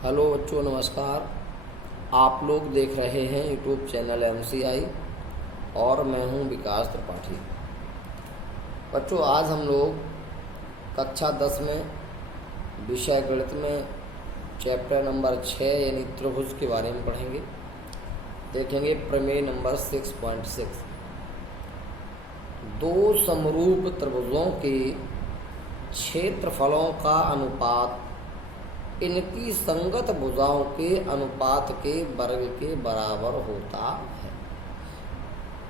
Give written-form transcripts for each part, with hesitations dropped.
Hello बच्चों, नमस्कार। आप लोग देख रहे हैं यूट्यूब चैनल MCI और मैं हूं विकास त्रिपाठी। बच्चों, आज हम लोग कक्षा 10 में विषय गणित में चैप्टर नंबर 6 यानी त्रिभुज के बारे में पढ़ेंगे। देखेंगे प्रमेय नंबर 6.6। दो समरूप त्रिभुजों के क्षेत्रफलों का अनुपात इनकी संगत भुजाओं के अनुपात के वर्ग के बराबर होता है।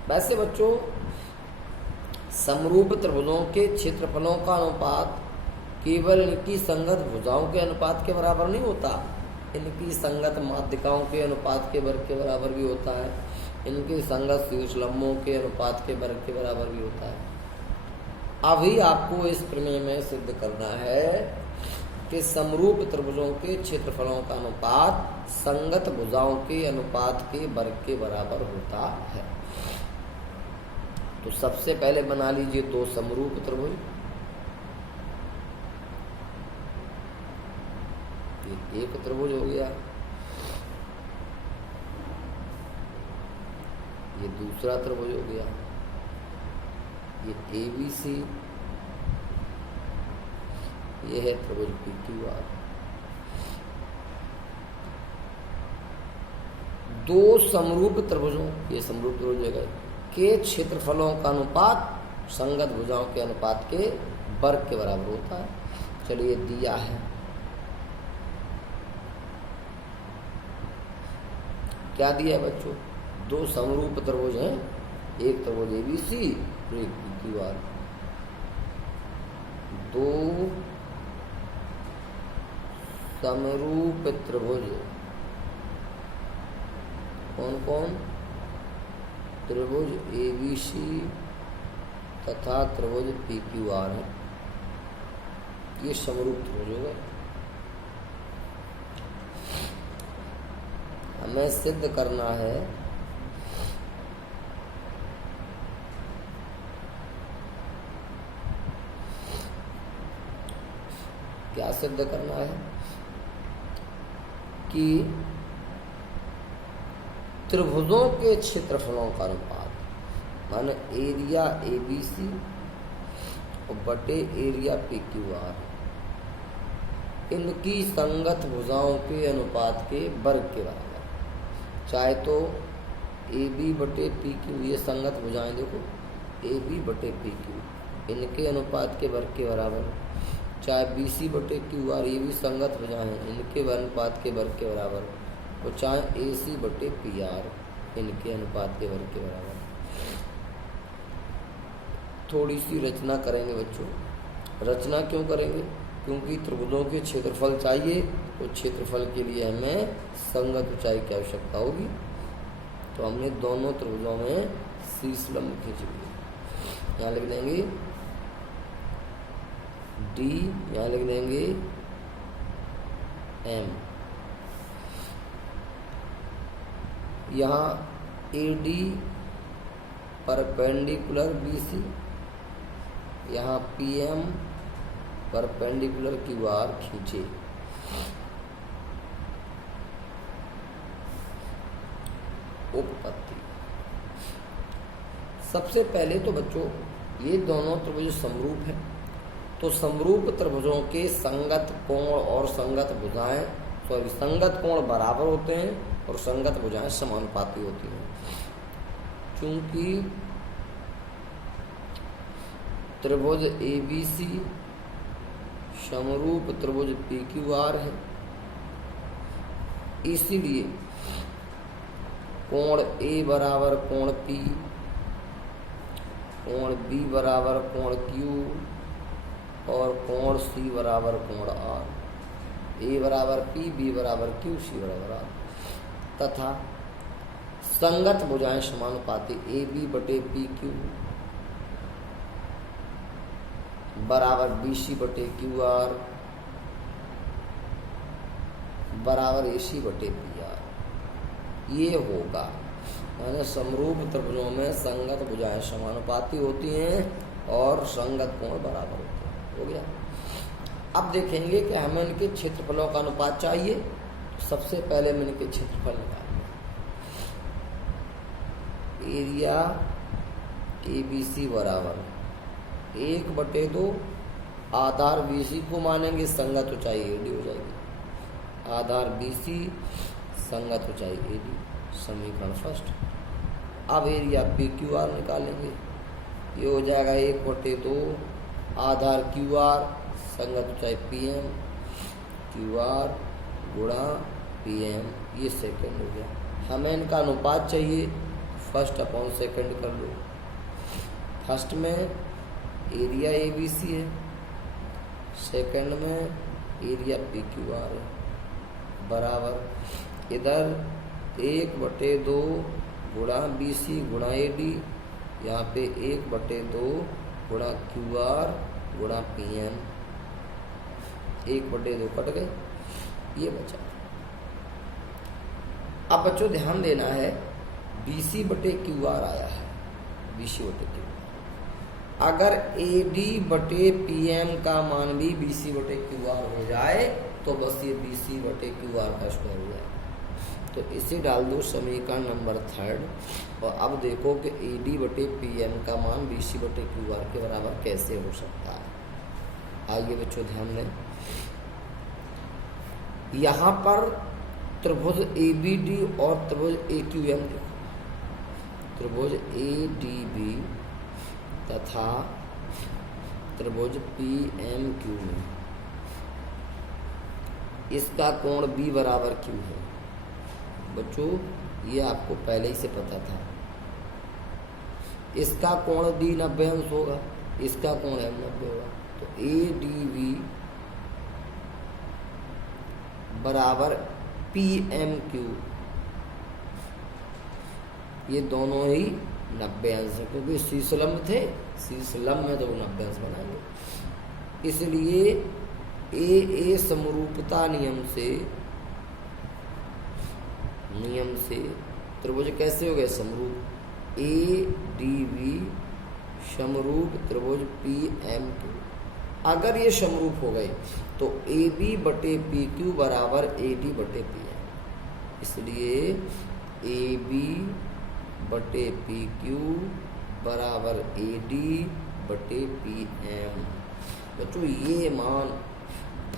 वैसे बच्चों, समरूप त्रिभुजों के क्षेत्रफलों का अनुपात केवल इनकी संगत भुजाओं के अनुपात के बराबर नहीं होता, इनकी संगत माध्यिकाओं के अनुपात के वर्ग के बराबर भी होता है, इनकी संगत शीर्षलंबों के अनुपात के वर्ग के बराबर भी होता है। अभी आपको इस प्रमेय में सिद्ध करना है कि समरूप त्रिभुजों के क्षेत्रफलों का अनुपात संगत भुजाओं के अनुपात के वर्ग के बराबर होता है। तो सबसे पहले बना लीजिए दो समरूप त्रिभुज। ये एक त्रिभुज हो गया, ये दूसरा त्रिभुज हो गया, ये ABC, ये है त्रिभुज PQR। दो समरूप त्रिभुजों, ये समरूप त्रिभुज हो गए, के क्षेत्रफलों का अनुपात संगत भुजाओं के अनुपात के वर्ग के बराबर होता है। चलिए दिया है, क्या दिया है बच्चों? दो समरूप त्रिभुज हैं, एक त्रिभुज ABC और एक PQR। दो समरूप त्रिभुज कौन कौन? त्रिभुज ABC तथा त्रिभुज PQR है। ये समरूप त्रिभुज हो गए। हमें सिद्ध करना है क्या सिद्ध करना है कि त्रिभुजों के क्षेत्रफलों का अनुपात माने एरिया ABC और बटे एरिया PQR इनकी संगत भुजाओं के अनुपात के वर्ग के बराबर। चाहे तो AB बटे PQ, ये संगत भुजाएं देखो, AB बटे PQ इनके अनुपात के वर्ग के बराबर। चाहे BC बटे QR, ये भी संगत भुजाएं हैं, इनके अनुपात के वर्ग के बराबर। और चाहे AC बटे PR, इनके अनुपात के वर्ग के बराबर। थोड़ी सी रचना करेंगे बच्चों। रचना क्यों करेंगे? क्योंकि त्रिभुजों के क्षेत्रफल चाहिए, तो क्षेत्रफल के लिए हमें संगत ऊंचाई की आवश्यकता होगी। तो हमने दोनों त्रिभुजों में शीर्षलंब खींच लिए। यहाँ लिख देंगे D, यहाँ लिख देंगे M। यहाँ AD परपेंडिकुलर BC, यहाँ PM परपेंडिकुलर QR खींचे। उपपत्ति। सबसे पहले तो बच्चों, ये दोनों त्रिभुज समरूप हैं, तो समरूप त्रिभुजों के संगत कोण और संगत भुजाएं संगत कोण बराबर होते हैं और संगत भुजाएं समानुपाती होती हैं। चूंकि त्रिभुज ABC समरूप त्रिभुज PQR है, इसीलिए कोण A बराबर कोण P, कोण B बराबर कोण Q और कोण C बराबर कोण R। A बराबर P, B बराबर Q, C बराबर R। तथा संगत भुजाएं समानुपाती AB बटे PQ बराबर BC बटे QR बराबर AC बटे PR। ये होगा, यानी समरूप त्रिभुजों में संगत भुजाएं समानुपाती होती हैं और संगत कोण बराबर होते हैं। हो गया। अब देखेंगे कि हमें इनके क्षेत्रफलों का अनुपात चाहिए, सबसे पहले मैंने के क्षेत्रफल निकालना। एरिया ABC बराबर 1/2 आधार BC को मानेंगे, संगत ऊंचाई AD हो जाएगी। आधार BC संगत ऊंचाई AD, समीकरण फर्स्ट। अब एरिया PQR निकालेंगे, ये हो जाएगा 1/2 आधार QR संगत ऊंचाई PM, QR गुणा PM, ये सेकंड हो गया। हमें इनका अनुपात चाहिए, फर्स्ट अपॉन सेकंड कर लो। फर्स्ट में एरिया ABC है, सेकंड में एरिया PQR है, बराबर इधर 1/2 गुणा BC गुणा AD, यहाँ पे 1/2 गुणा QR गुणा PM, 1/2 कट गए, ये बचा। अब बच्चों ध्यान देना है, BC/QR आया है, BC/QR। अगर AD/PM का मान भी BC/QR हो जाए तो बस ये BC/QR का स्क्वायर हो जाएगा। तो इसे डाल दो समीकरण नंबर 3, और अब देखो कि AD/PM का मान BC/QR के बराबर कैसे हो सकता है। आइए बच्चों ध्यान दें, यहाँ पर त्रिभुज ABD और त्रिभुज AQM देखो, त्रिभुज ADB तथा त्रिभुज PMQ में इसका कोण B बराबर Q है। बच्चों ये आपको पहले ही से पता था, इसका कोण D 90 अंश होगा, इसका कोण M 90 होगा। तो ADB बराबर PMQ, ये दोनों ही 90 अंश है, क्योंकि शीर्षलंब थे, शीर्षलंब में तो 90 अंश बनाएंगे। इसलिए AA समरूपता नियम से त्रिभुज कैसे हो गए समरूप, ADB समरूप त्रिभुज PMQ। अगर ये समरूप हो गए तो AB/PQ बराबर AD/PM, इसलिए AB/PQ बराबर AD/PM। बच्चों ये मान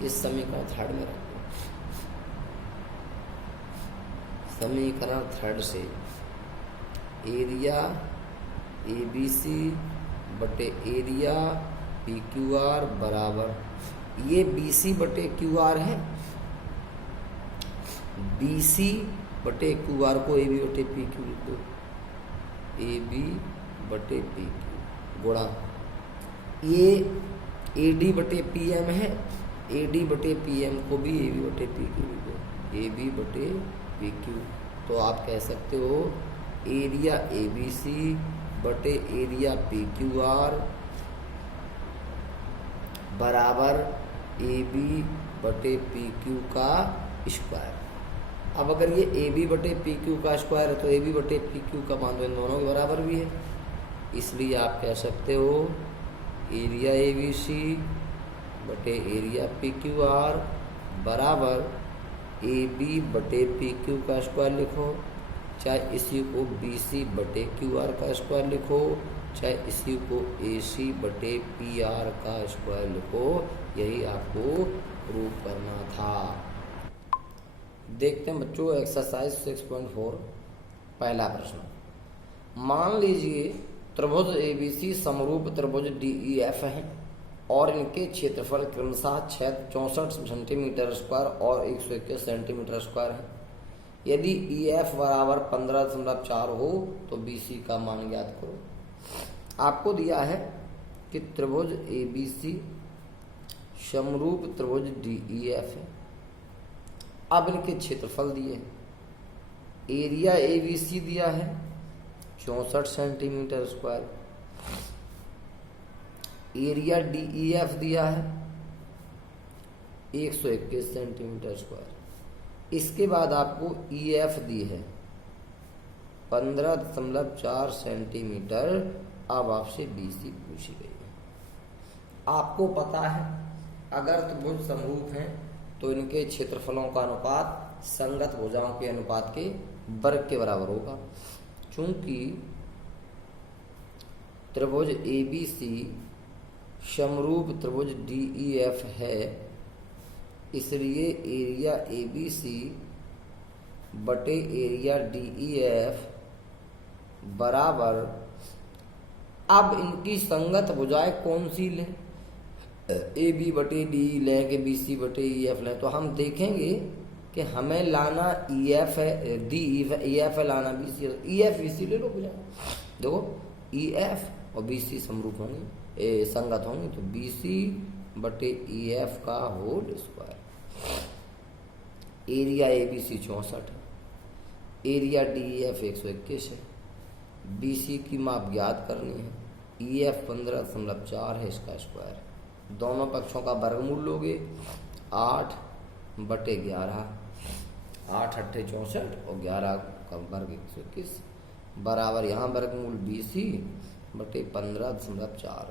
इस समीकरण 3 में रखो। समीकरण 3 से एरिया ABC बटे एरिया PQR बराबर, ये BC/QR है, BC/QR को AB/PQ लिख दो, AB/PQ गुणा, ये AD/PM है, AD/PM को भी AB/PQ लिख दो, AB/PQ। तो आप कह सकते हो एरिया ABC बटे एरिया PQR बराबर AB/PQ का स्क्वायर। अब अगर ये AB/PQ का स्क्वायर है तो AB/PQ का मान तो इन दोनों के बराबर भी है, इसलिए आप कह सकते हो एरिया ABC बटे एरिया PQR बराबर AB/PQ का स्क्वायर लिखो, चाहे इसी को BC/QR का स्क्वायर लिखो, चाहे इसी को AC/PR का स्क्वायर लिखो, यही आपको प्रूव करना था। देखते हैं बच्चों एक्सरसाइज 6.4 पहला प्रश्न। मान लीजिए त्रिभुज ABC समरूप त्रिभुज DEF है और इनके क्षेत्रफल क्रमशः 64 सेंटीमीटर स्क्वायर और 121 सेंटीमीटर स्क्वायर है। यदि EF बराबर 15.4 हो तो BC का मान ज्ञात करो। आपको दिया है कि त्रिभुज ABC समरूप त्रिभुज DEF है। अब इनके क्षेत्रफल दिए, एरिया ABC दिया है 64 सेंटीमीटर स्क्वायर, एरिया DEF दिया है 121 सेंटीमीटर स्क्वायर। इसके बाद आपको EF दी है 15.4 सेंटीमीटर। अब आपसे BC पूछी गई है। आपको पता है अगर त्रिभुज समरूप है तो इनके क्षेत्रफलों का अनुपात संगत भुजाओं के अनुपात के वर्ग के बराबर होगा। चूंकि त्रिभुज ABC समरूप त्रिभुज DEF है, इसलिए एरिया ABC बटे एरिया DEF बराबर, अब इनकी संगत भुजाएं कौन सी लें? AB बटे DE लें कि BC बटे EF लें? तो हम देखेंगे कि हमें लाना EF है, EF है लाना BC है। EF BC ले लो भुजाएं। देखो EF और BC समरूप होंगे, संगत होंगे, तो BC बटे EF का होल स्क्वायर। एरिया ABC 64 है, एरिया DEF 121 है, BC की माप ज्ञात करनी है, EF 15.4 है, इसका स्क्वायर। दोनों पक्षों का वर्गमूल लोगे 8 बटे 11, 8 अट्ठे 64 और 11 का वर्ग 121 बराबर, यहाँ वर्गमूल BC बटे 15.4।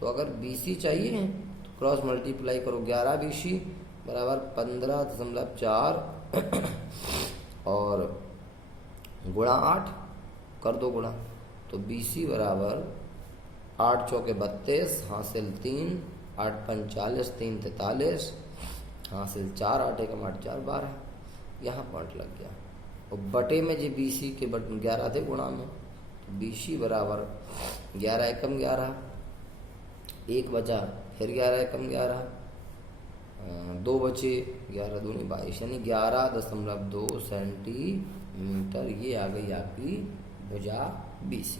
तो अगर BC चाहिए तो क्रॉस मल्टीप्लाई करो, 11 BC बराबर 15.4 और गुणा 8 कर दो गुणा, तो BC बराबर 8 चौके 32, हासिल 3, 8 45, 3 43, हासिल 4, 8 एकम 8 4 12। यहाँ पॉइंट लग गया। और बटे में जो BC के 11 थे गुणा में, तो BC बराबर 11 एकम 11, 1 बचा, फिर 11 एकम 11, 2 बचे, 11 दूनी 22, यानी 11.2 सेंटीमीटर। ये आ गई आपकी भुजा BC।